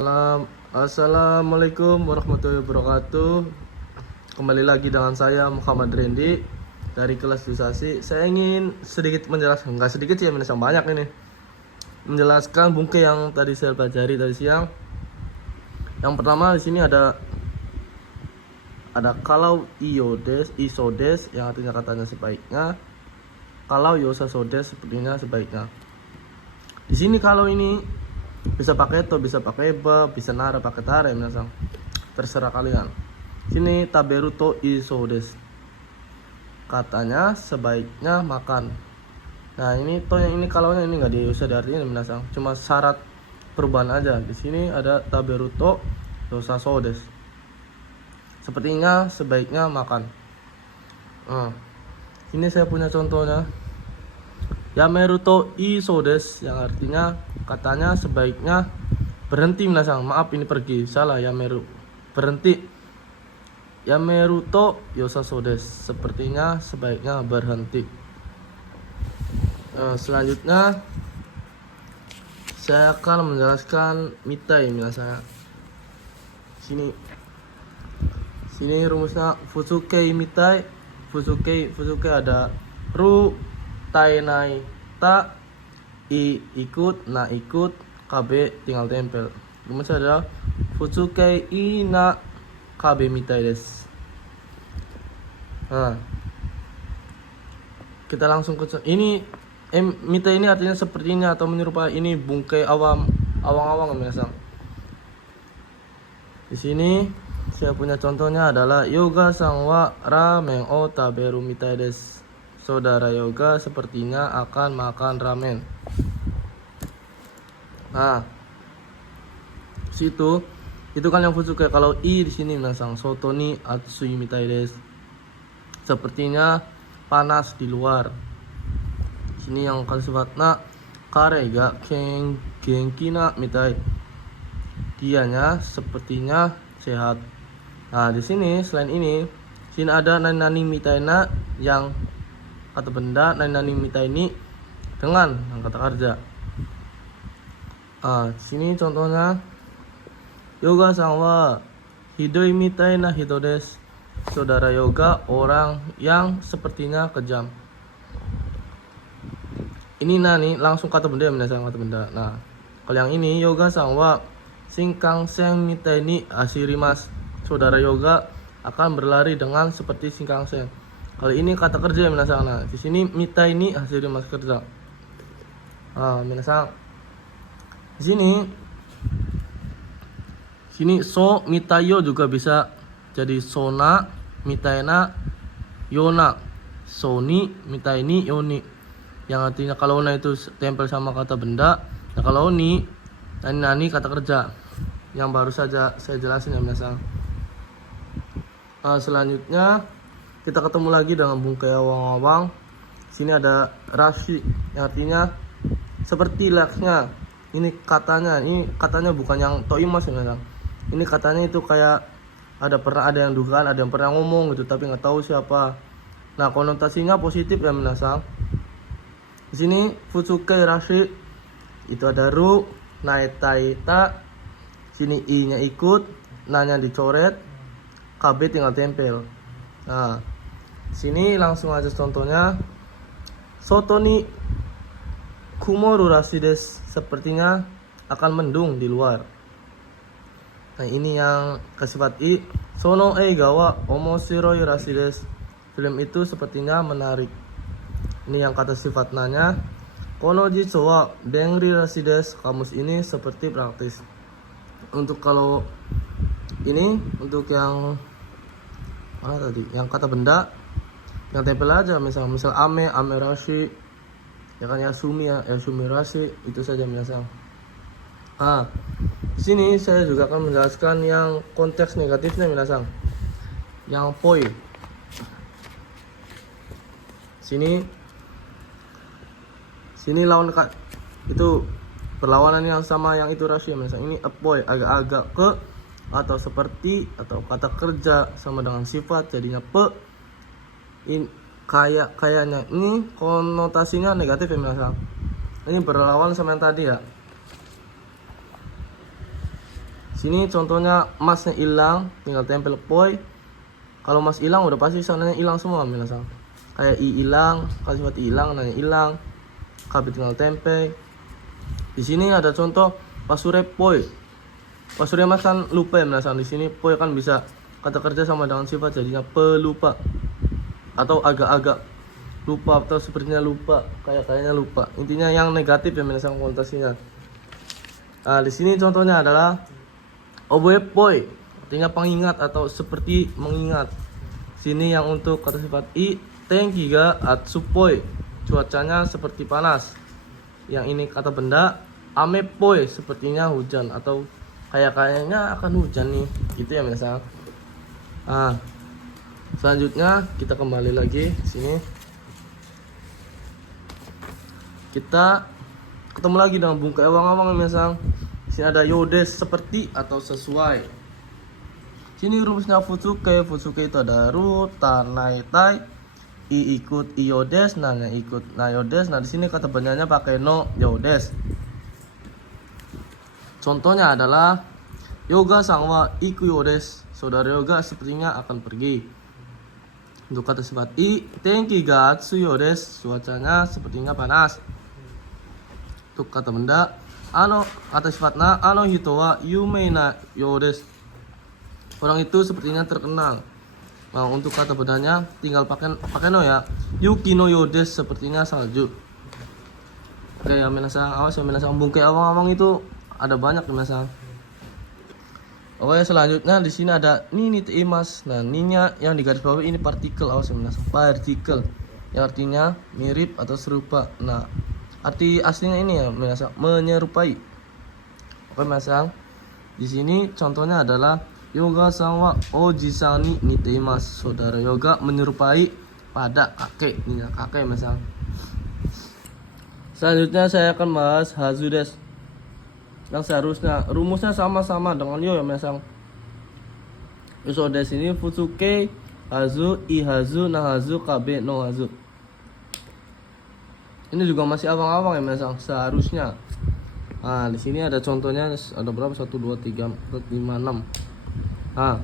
Assalamualaikum warahmatullahi wabarakatuh. Kembali lagi dengan saya Muhammad Rendi dari kelas Dusasi. Saya ingin sedikit menjelaskan, nggak sedikit sih, menjelaskan banyak ini, menjelaskan bungke yang tadi saya pelajari tadi siang. Yang pertama di sini ada kalau isodes yang artinya katanya sebaiknya, kalau yosasodes sepertinya sebaiknya. Di sini kalau ini bisa pakai to, bisa pakai ba, bisa nara pakai tare, minasang. Terserah kalian. Sini taberuto isodes. Katanya sebaiknya makan. Nah, ini to yang ini kalaunya ini enggak diusah diartinya minasang. Cuma syarat perubahan aja. Di sini ada taberuto yosasodes. Sepertinya sebaiknya makan. Ini saya punya contohnya. Yameruto isodes yang artinya katanya sebaiknya berhenti minasang. Maaf ini pergi, salah, yameru berhenti. Yameruto yosasodes sepertinya sebaiknya berhenti. Selanjutnya saya akan menjelaskan mitai minasang. Sini rumusnya futsukei mitai. Futsukei ada ru, tai nai ta, i ikut, na ikut, kb tinggal tempel. Rumusnya adalah futsukei i na kb mitai desu. Nah, kita langsung ke ini. Mitai ini artinya sepertinya atau menyerupai. Ini bungkai awang-awang minasang. Di sini saya punya contohnya adalah yoga sangwa ramen o taberu mitai desu. Saudara yoga sepertinya akan makan ramen. Nah, situ itu kan yang futsuke. Kalau i di sini minasang soto ni atsui mitai desu. Sepertinya panas di luar. Sini yang kalifatna kare ga genki na mitai. Dianya sepertinya sehat. Nah, di sini selain ini, sini ada nani mitai na yang kata benda, nani mitai ini dengan yang kata kerja. Sini contohnya yoga sangwa hidoi mitai na hito desu. Saudara yoga orang yang sepertinya kejam. Ini nani langsung kata benda, minasang kata benda. Nah, kalau yang ini yoga sangwa shinkansen mitai ni ashirimasu. Saudara yoga akan berlari dengan seperti shinkansen. Kalau ini kata kerja minasang. Nah, di sini mitai ni ashirimasu kerja. Minasang. Di sini so mitayo juga bisa jadi sona mitaina yona. Soni mitaini yoni. Yang artinya kalau na itu tempel sama kata benda. Nah, kalau ni nani kata kerja. Yang baru saja saya jelasin ya minasang. Selanjutnya kita ketemu lagi dengan bungkai awang-awang. Sini ada rashi yang artinya seperti laksnya. Ini katanya bukan yang toimas ya. Ini katanya itu kayak pernah ada yang dugaan, ada yang pernah ngomong gitu tapi nggak tahu siapa. Nah, konotasinya positif ya minasang. Di sini futsukai rashi itu ada ru, naetai ta. Sini i-nya ikut, na-nya dicoret, kb tinggal tempel. Nah, sini langsung aja contohnya. Soto ni kumoru rashi desu. Sepertinya akan mendung di luar. Nah, ini yang kesifat i. Sono eiga wa omoshiroi rashi desu. Film itu sepertinya menarik. Ini yang kata sifat nanya. Kono jitsu wa benri rashi desu. Kamus ini seperti praktis. Untuk kalau ini untuk yang mana tadi? Yang kata benda yang tempel aja, misal ame rashi, ya kan, yasumi rashi, itu saja minasang. Di sini saya juga akan menjelaskan yang konteks negatifnya minasang. Yang poi. Sini lawan itu perlawanan yang sama yang itu rashi minasang. Ini apoi agak-agak ke atau seperti atau kata kerja sama dengan sifat jadinya pe. Kayaknya ini konotasinya negatif ya minasang. Ini berlawan sama yang tadi ya. Sini contohnya masnya hilang, tinggal tempel poi. Kalau mas hilang udah pasti sananya hilang semua minasan. Kayak i hilang, kalimat hilang, nanya hilang, kabe tinggal tempel. Di sini ada contoh pasure poi. Pasure mas kan lupa ya minasan. Di sini poi kan bisa kata kerja sama dengan sifat jadinya pelupa atau agak-agak lupa atau sepertinya lupa, kayaknya lupa. Intinya yang negatif ya minasan konotasinya. Nah, di sini contohnya adalah oboepoi, artinya pengingat atau seperti mengingat. Sini yang untuk kata sifat i, tenkiga atsupoi, cuacanya seperti panas. Yang ini kata benda, amepoi, sepertinya hujan atau kayaknya akan hujan nih. Gitu ya misalnya. Nah, selanjutnya kita kembali lagi sini. Kita ketemu lagi dengan bungkai awang-awang misalnya. Sini ada yodes, seperti atau sesuai. Sini rumusnya futsuke. Futsuke itu ada ru, ta, nai, tai. I ikut iodes, nanya ikut nayodes. Nah, di sini kata bendanya pakai no yodes. Contohnya adalah yoga sangwa iku yodes. Saudara yoga sepertinya akan pergi. Untuk kata sifat i, tenki ga atsu yodes. Cuacanya sepertinya panas. Untuk kata benda kata sifatnya hito wa yumei na yodes. Orang itu sepertinya terkenal. Nah, untuk kata bendanya tinggal pakai no ya. Yuki no yodes, sepertinya salju. Oke ya minasang, awas ya minasang, bungkai awang-awang itu ada banyak ya minasang. Oke, selanjutnya di sini ada ni teimas. Nah, ninya yang di garis bawah ini partikel, awas ya minasang, partikel yang artinya mirip atau serupa. Nah, arti aslinya ini ya minasang, menyerupai. Oke minasang, di sini contohnya adalah yoga sama oji-san ni niteimasu. Saudara yoga menyerupai pada kakek. Ini kakek minasang. Selanjutnya saya akan bahas hazu desu. Yang seharusnya rumusnya sama-sama dengan yo ya minasang. Uso desu ini futsuke, hazu, i hazu, na hazu, kabe no hazu. Ini juga masih awang-awang ya minasang, seharusnya. Nah, di sini ada contohnya, ada berapa? 1 2 3 4 5 6. Nah,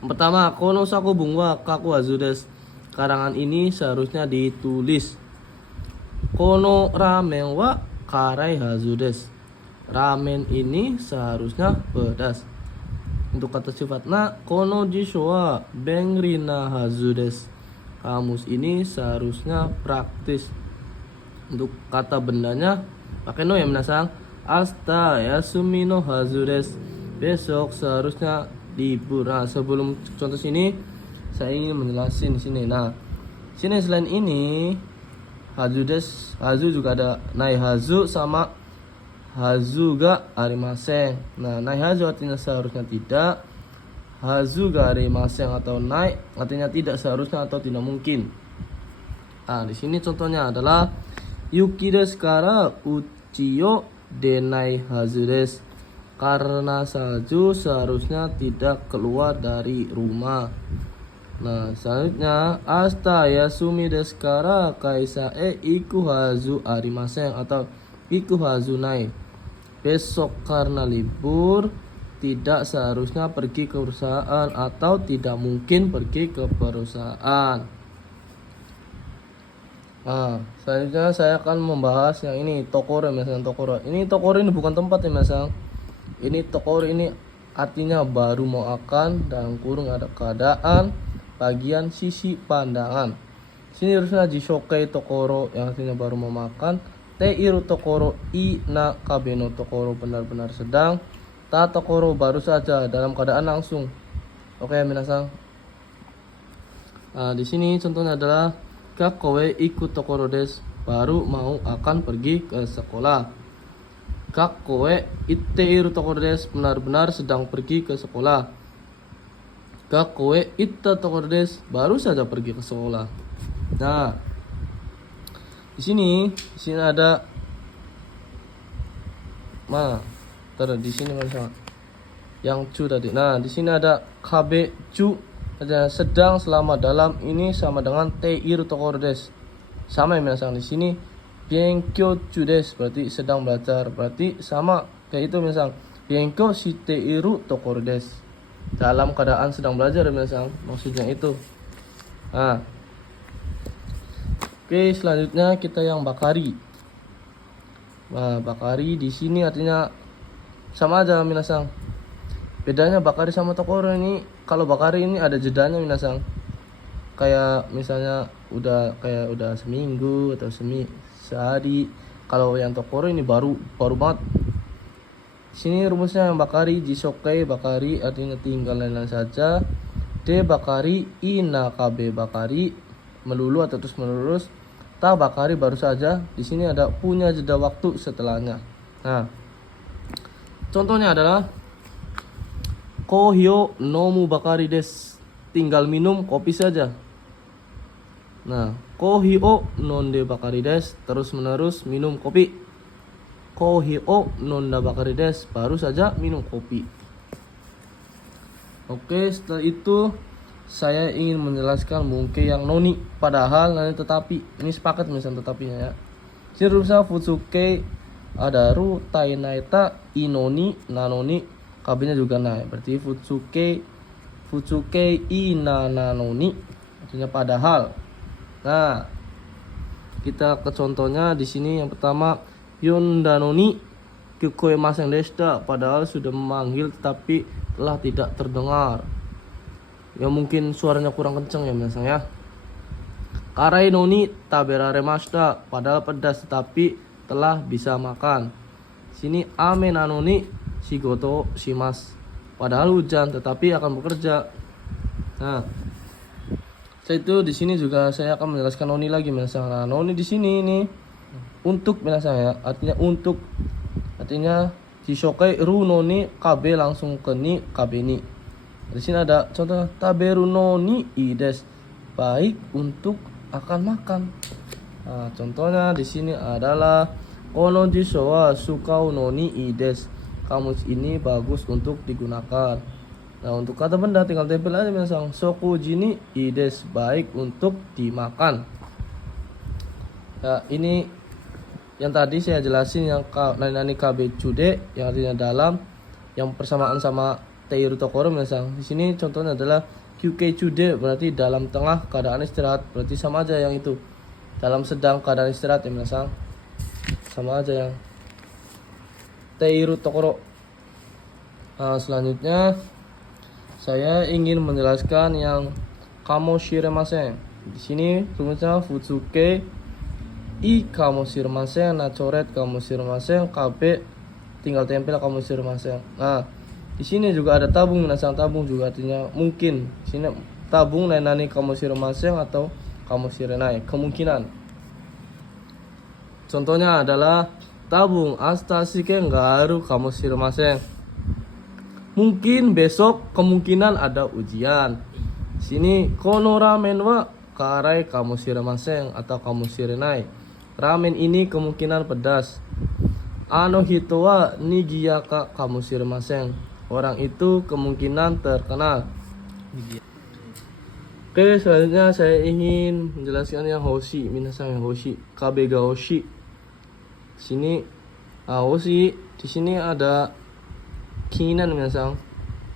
pertama, kono saku bungwa kaku hazu desu. Karangan ini seharusnya ditulis kono ramen wa karai hazu desu. Ramen ini seharusnya pedas. Untuk kata sifatnya kono jisho wa bengri na hazu desu. Kamus ini seharusnya praktis. Untuk kata bendanya pakai no ya minasang. Asta yasumi no hazu desu. Besok seharusnya libur. Nah, sebelum contoh sini saya ingin menjelaskan sini. Nah, sini selain ini hazu desu, hazu juga ada nai hazu sama hazu ga arimasen. Nah, nai hazu artinya seharusnya tidak. Hazu ga arimasen atau nai artinya tidak seharusnya atau tidak mungkin. Nah, di sini contohnya adalah yuki desu kara uchi yo denai hazu desu. Karena salju seharusnya tidak keluar dari rumah. Nah, selanjutnya asta yasumi desu kara kaisa iku hazu arimasen atau iku hazu nai. Besok karena libur tidak seharusnya pergi ke perusahaan atau tidak mungkin pergi ke perusahaan. Nah, selanjutnya saya akan membahas yang ini, tokoro misalnya. Tokoro ini bukan tempat ya misalnya. Ini tokoro ini artinya baru mau akan, dalam kurung ada keadaan, bagian, sisi, pandangan. Sini harusnya jishokai tokoro yang artinya baru mau makan. Teiru tokoro i na kabe no tokoro benar-benar sedang. Ta tokoro baru saja, dalam keadaan langsung. Oke minasang. Nah, di sini contohnya adalah kakoe ikut tokoro desu. Baru mau akan pergi ke sekolah. Kakoe itteiru tokoro desu. Benar-benar sedang pergi ke sekolah. Kakoe itta tokoro desu. Baru saja pergi ke sekolah. Nah, di sini ada di sini mana yang cu tadi. Nah, di sini ada kabe cu, ada sedang, selama, dalam. Ini sama dengan teiru tokoro desu. Sama yang minasang di sini. Benkyou chu desu berarti sedang belajar, berarti sama kayak itu minasang. Renko shiteiru tokoro desu. Dalam keadaan sedang belajar ya minasan. Maksudnya itu. Nah. Oke, selanjutnya kita yang bakari. Nah, bakari di sini artinya sama aja minasan. Bedanya bakari sama tokoro ini, kalau bakari ini ada jedanya minasan. Kayak misalnya udah seminggu atau sehari. Kalau yang tokoro ini baru banget. Sini rumusnya yang bakari jisokai bakari artinya tinggal lain-lain saja. De bakari ina kabe bakari melulu atau terus menerus. Ta bakari baru saja. Di sini ada punya jeda waktu setelahnya. Nah, contohnya adalah kohio nomu bakari des. Tinggal minum kopi saja. Nah, kohio nonde bakari des. Terus menerus minum kopi. Kohi o nonda bakari des, baru saja minum kopi. Oke, setelah itu saya ingin menjelaskan mungkin yang noni, padahal nanti tetapi. Ini sepakat misalnya tetapinya ya. Sini rumusnya futsuke adaru tainaita inoni nanoni, kabinnya juga naik. Berarti futsuke ina nanoni artinya padahal. Nah, kita ke contohnya di sini yang pertama. Yondanoni kikoemasen deshita, padahal sudah memanggil tetapi telah tidak terdengar. Ya mungkin suaranya kurang kencang ya misalnya. Karai noni taberaremashita, padahal pedas tetapi telah bisa makan. Sini ame nanoni shigoto shimasu, padahal hujan tetapi akan bekerja. Nah, setelah itu di sini juga saya akan menjelaskan noni lagi misalnya. Nah, noni di sini ini untuk misalnya artinya untuk, artinya jishokai ru noni kabe langsung ke ni kabe ni. Di sini ada contoh taberu noni ides, baik untuk akan makan. Nah, contohnya di sini adalah kono jisho wa sukau noni ides, kamus ini bagus untuk digunakan. Nah, untuk kata benda tinggal tempel aja misalnya soku jini ides, baik untuk dimakan. Ya, ini yang tadi saya jelasin yang nani kabe cude yang artinya dalam, yang persamaan sama teiru tokoro misalnya. Di sini contohnya adalah kyuke cude, berarti dalam tengah keadaan istirahat, berarti sama aja yang itu. Dalam sedang keadaan istirahat ya misalnya. Sama aja yang teiru tokoro. Nah, selanjutnya saya ingin menjelaskan yang kamoshiremasen. Di sini rumusnya futsuke I kamoshiremasen, nah coret kamoshiremasen, KB tinggal tempel kamoshiremasen. Nah, di sini juga ada tabung, minasang tabung juga artinya mungkin. Di sini tabung nani kamoshiremasen atau kamoshirenai, kemungkinan. Contohnya adalah tabung astashiken garu kamoshiremasen. Mungkin besok kemungkinan ada ujian. Sini kono ramen wa karai kamoshiremasen atau kamoshirenai. Ramen ini kemungkinan pedas. Ano hito wa nigiyaka kamoshiremasen. Orang itu kemungkinan terkenal. Oke, selanjutnya saya ingin menjelaskan yang hoshi. Minasang yang hoshi, kabe ga hoshi. Sini hoshi, di sini ada keinginan minasang.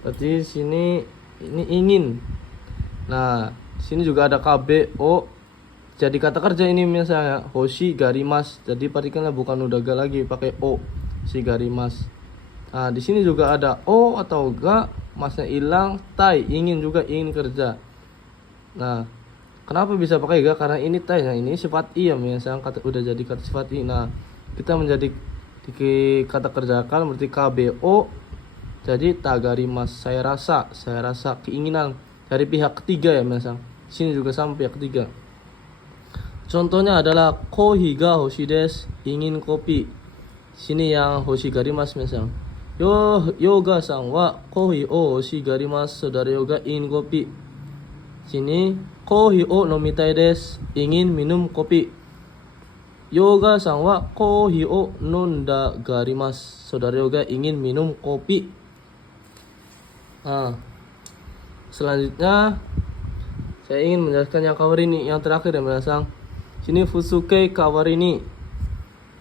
Berarti sini ini ingin. Nah, di sini juga ada kabe o. Jadi kata kerja ini misalnya hoshi garimas. Jadi partikelnya bukan udah ga lagi, pakai o, si garimas. Nah, di sini juga ada o atau ga, masnya hilang, tai ingin juga ingin kerja. Nah, kenapa bisa pakai ga? Karena ini tai, nah ini sifat i ya misalnya kata udah jadi kata sifat i. Nah, kita menjadi kata kerjakan berarti kbo. Jadi tagarimas, saya rasa keinginan dari pihak ketiga ya misalnya. Sini juga sama pihak ketiga. Contohnya adalah kohi ga hoshi desu, ingin kopi. Sini yang hoshi garimasu misalnya. Yoga san wa kohi o hoshi garimasu, saudara Yoga ingin kopi. Sini kohi o nomitai desu, ingin minum kopi. Yoga san wa kohi o nonda garimasu, saudara Yoga ingin minum kopi. Nah, selanjutnya saya ingin menjelaskan yang kawarini, yang terakhir ya minasang. Sini fusuke kawarini,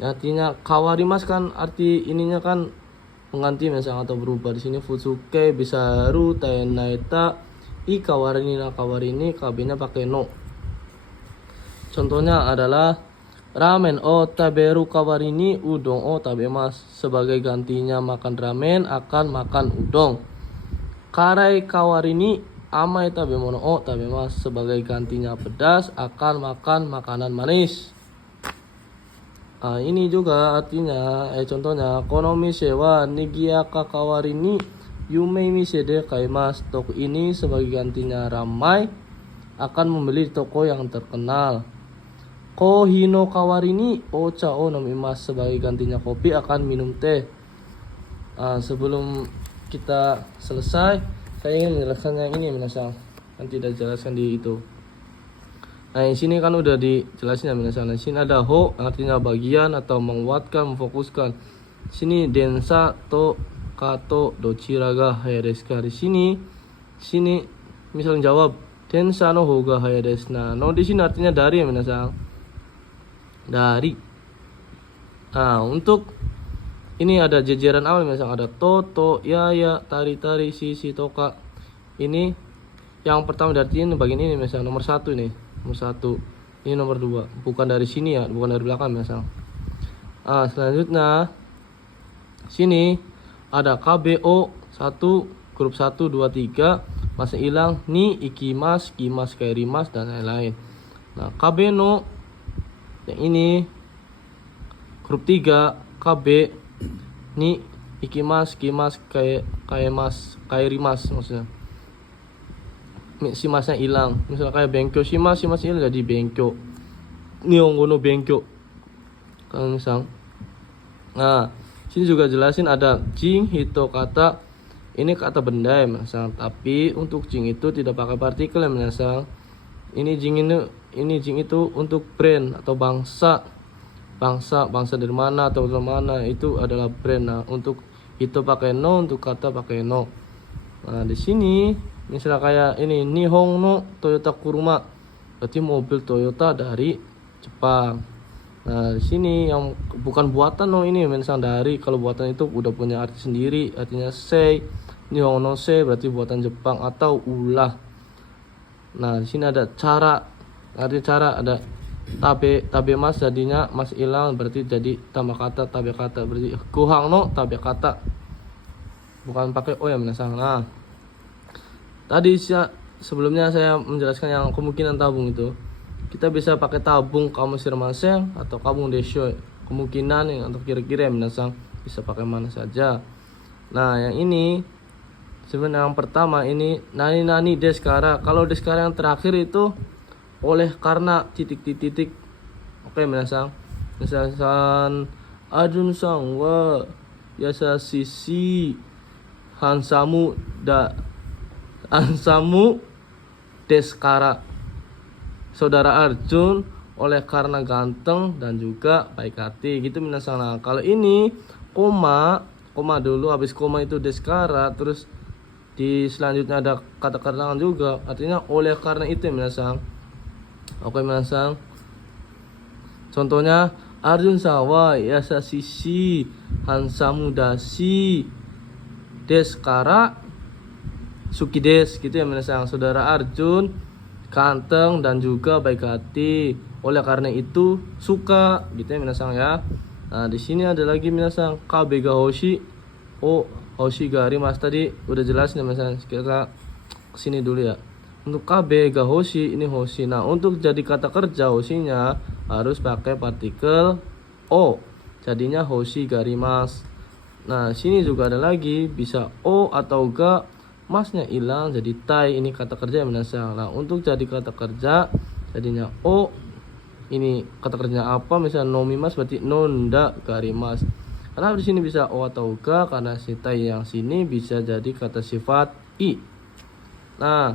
artinya kawarimas kan arti ininya kan mengganti misalnya atau berubah. Di sini futsuke bisaru taenaita ikawarini nakawarini KB-nya pakai no. Contohnya adalah ramen o taberu kawarini udon o tabemas. Sebagai gantinya makan ramen akan makan udon. Karai kawarini amai tabemono o tabemas. Sebagai gantinya pedas akan makan makanan manis. Nah, ini juga artinya contohnya kono mise wa nigiaka kawarini yume mise de kaimas. Toko ini sebagai gantinya ramai akan membeli toko yang terkenal. Kohino kawarini ocha o nomimas. Sebagai gantinya kopi akan minum teh. Sebelum kita selesai, saya ingin menjelaskan yang ini minasang. Nanti tidak jelaskan di itu. Nah, di sini kan udah dijelasin ya minasang. Di sini ada ho artinya bagian atau menguatkan, memfokuskan. Di sini densa to kato dochira ga haya desu ka. Di sini misalnya jawab densa no ho ga haya desu. Nah, no di sini artinya dari ya minasang. Dari. Nah, untuk ini ada jajaran awal misalnya ada to, ya, tari, si, toka. Ini yang pertama diartikan bagian ini misalnya nomor 1 nih. Nomor 1. Ini nomor 2. Bukan dari sini ya, bukan dari belakang misalnya. Selanjutnya sini ada KBO 1, grup 1, 2, 3 masih hilang ni, ikimas, kimas, kairimas dan lain-lain. Nah, KB no yang ini grup 3 KB ni ikimas, kimas, kaemas, kairimas maksudnya. Si masnya hilang. Misalnya kayak benkyo shimas hilang jadi benkyo. Nihongo no benkyo. Kalau misal. Nah, sini juga jelasin ada jing hito kata. Ini kata benda ya misal. Tapi untuk jing itu tidak pakai partikel ya misal. Ini jing itu untuk brand atau bangsa dari mana atau dari mana itu adalah brand. Nah, untuk itu pakai no, untuk kata pakai no. Nah, di sini misalnya kayak ini Nihon no Toyota Kuruma, berarti mobil Toyota dari Jepang. Nah, di sini yang bukan buatan no ini misalnya dari, kalau buatan itu udah punya arti sendiri, artinya sei. Nihon no sei berarti buatan Jepang atau ulah. Nah, di sini ada cara. Arti cara ada tabe mas jadinya mas hilang berarti jadi tambah kata tabe kata, berarti gohang no tabe kata. Bukan pakai o ya minasang. Nah, tadi sebelumnya saya menjelaskan yang kemungkinan tabung itu. Kita bisa pakai tabung kamu sirmaseng atau kabung desho. Kemungkinan yang untuk kira-kira ya minasang bisa pakai mana saja. Nah, yang ini sebenarnya yang pertama ini nani deskara. Kalau deskara yang terakhir itu oleh karena titik. Oke, minasang. Misalkan Adun sang wa yasa sisi hansamu deskara. Saudara Arjun oleh karena ganteng dan juga baik hati gitu minasang. Nah, kalau ini koma dulu, habis koma itu deskara, terus di selanjutnya ada kata keterangan juga, artinya oleh karena itu minasang. Oke minasang. Contohnya Arjun sawa yasa sisi hansamu dashi deskara suki des gitu ya minasang. Saudara Arjun ganteng dan juga baik hati, oleh karena itu suka gitu ya minasang ya. Nah, di sini ada lagi minasang kabe ga hoshi hoshi ga arimasu. Tadi udah jelas nih minasang. Kita kesini dulu ya. Untuk kabe ga hoshi ini hoshi. Nah, untuk jadi kata kerja hoshinya harus pakai partikel o, jadinya hoshi ga arimasu. Nah, sini juga ada lagi bisa o atau ga, masnya hilang jadi tai. Ini kata kerja yang minasang. Nah, untuk jadi kata kerja jadinya o, ini kata kerja apa, misalnya nomimas berarti nonda garimas. Karena di sini bisa o atau ga, karena si tai yang sini bisa jadi kata sifat i. Nah,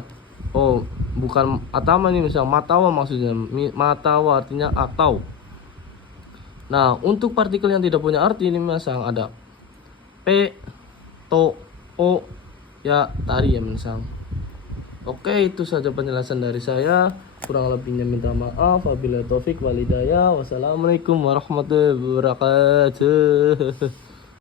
oh bukan atama nih, misal matawa maksudnya, matawa artinya atau. Nah, untuk partikel yang tidak punya arti ini misal ada p, to, o, ya tari ya misal. Oke, itu saja penjelasan dari saya. Kurang lebihnya minta maaf. Wabillahi taufik walhidayah. Wassalamualaikum warahmatullahi wabarakatuh.